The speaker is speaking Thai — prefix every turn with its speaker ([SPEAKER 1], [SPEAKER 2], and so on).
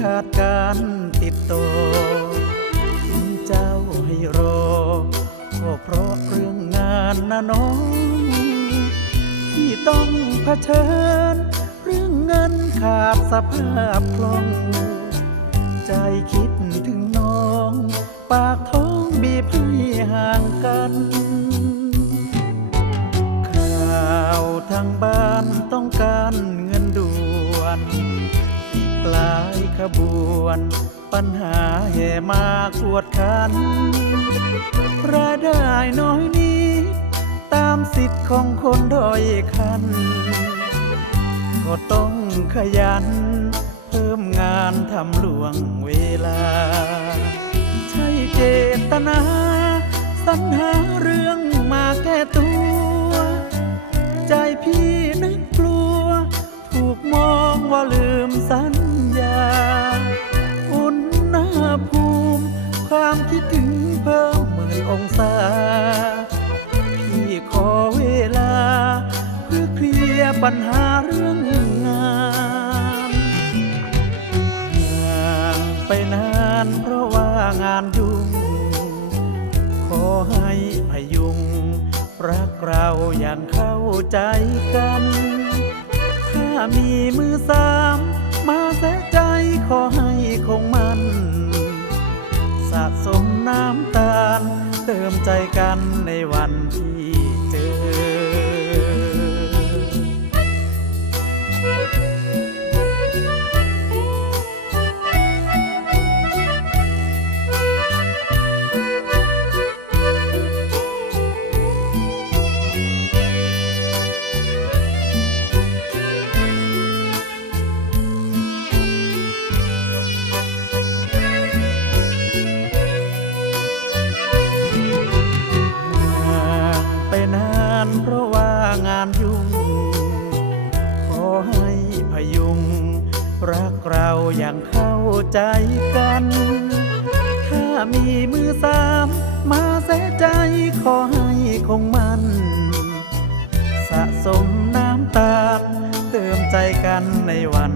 [SPEAKER 1] ขาดการติดต่อคุณเจ้าให้รอ ก็เพราะเรื่องงานนะน้อง ที่ต้องเผชิญ เรื่องเงินขาดสภาพคล่อง ใจคิดถึงน้อง ปากท้องบีบให้ห่างกันข่าวทางบ้านต้องการเงินด่วน ลายขบวน ปัญหาแห่มากวดขันรายได้น้อยนี้ ตามสิทธิ์ของคนด้อยคัน ก็ต้องขยัน เพิ่มงานทำหลวงเวลา ใช่เจตนา สรรหาเรื่อง ปัญหาเรื่องงานห่างไปนานเพราะว่างานยุ่ง ขอให้พยุง รักเราอย่างเข้าใจกัน ถ้ามีมือสามมาแสใจขอให้คงมัน สะสมน้ำตาล เติมใจกันในวันที่านเพราะว่างานยุ่ง ขอให้พยุง รักเราอย่างเข้าใจกัน ถ้ามีมือสามมาแสใจขอให้คงมัน สะสมน้ำตาเติมใจกันในวัน